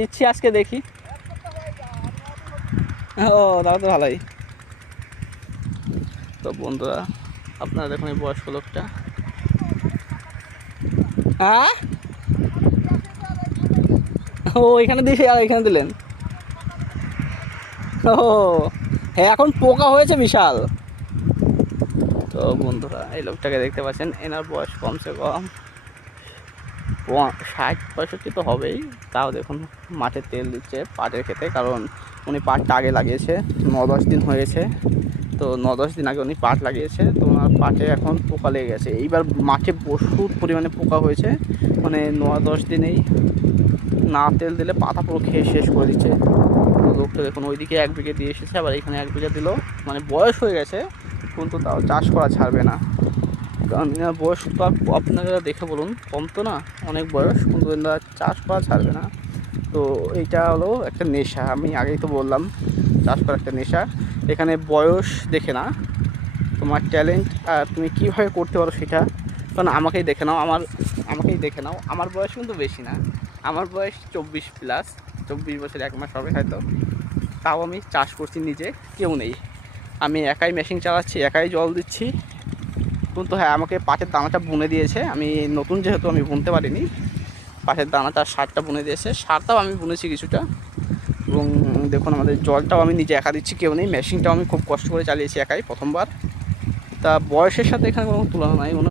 দিচ্ছি আজকে দেখি। ও তাহলে তো ভালোই। তো বন্ধুরা আপনারা দেখুন এই বয়স্ক লোকটা। হ্যাঁ ও এখানে দিয়ে আর এখানে দিলেন। ও হ্যাঁ এখন পোকা হয়েছে বিশাল। তো বন্ধুরা এই লোকটাকে দেখতে পাচ্ছেন, এনার বয়স কমসে কম 60-65 তো হবেই। তাও দেখুন মাঠে তেল দিচ্ছে পাটের খেতে, কারণ উনি পাটটা আগে লাগিয়েছে, 9-10 দিন হয়েছে। তো 9-10 দিন আগে উনি পাট লাগিয়েছে, তো ওনার পাটে এখন পোকা লেগে গেছে। এইবার মাঠে প্রচুর পরিমাণে পোকা হয়েছে, মানে 9-10 দিনেই না তেল দিলে পাতা পুরো খেয়ে শেষ করে দিচ্ছে। তো লোকটা দেখুন ওইদিকে 1 বিঘে দিয়ে এসেছে, আবার এখানে 1 বিঘা দিল। মানে বয়স হয়ে গেছে কিন্তু তাও চাষ করা ছাড়বে না, কারণ এনার বয়স তো আপনারা দেখে বলুন, কম তো না, অনেক বয়স, কিন্তু এনারা চাষ করা ছাড়বে না। তো এইটা হলো একটা নেশা, আমি আগেই তো বললাম চাষ করা একটা নেশা। এখানে বয়স দেখে না, তোমার ট্যালেন্ট আর তুমি কীভাবে করতে পারো সেটা। কারণ আমাকেই দেখে নাও, আমার বয়স কিন্তু বেশি না, আমার বয়স 24+, 24 বছর 1 মাস হবে হয়তো। তাও আমি চাষ করছি নিজে, কেউ নেই, আমি একাই মেশিন চালাচ্ছি, একাই জল দিচ্ছি। কিন্তু হ্যাঁ আমাকে পাটের দানাটা বুনে দিয়েছে, আমি নতুন যেহেতু আমি বুনতে পারিনি, পাটের দানাটা সারটা বুনে দিয়েছে, সারটাও আমি বুনেছি কিছুটা। এবং দেখুন আমাদের জলটাও আমি নিজে একা দিচ্ছি, কেউ নেই, মেশিনটাও আমি খুব কষ্ট করে চালিয়েছি একাই প্রথমবার। তা বয়সের সাথে এখানে কোনো তুলনা নাই।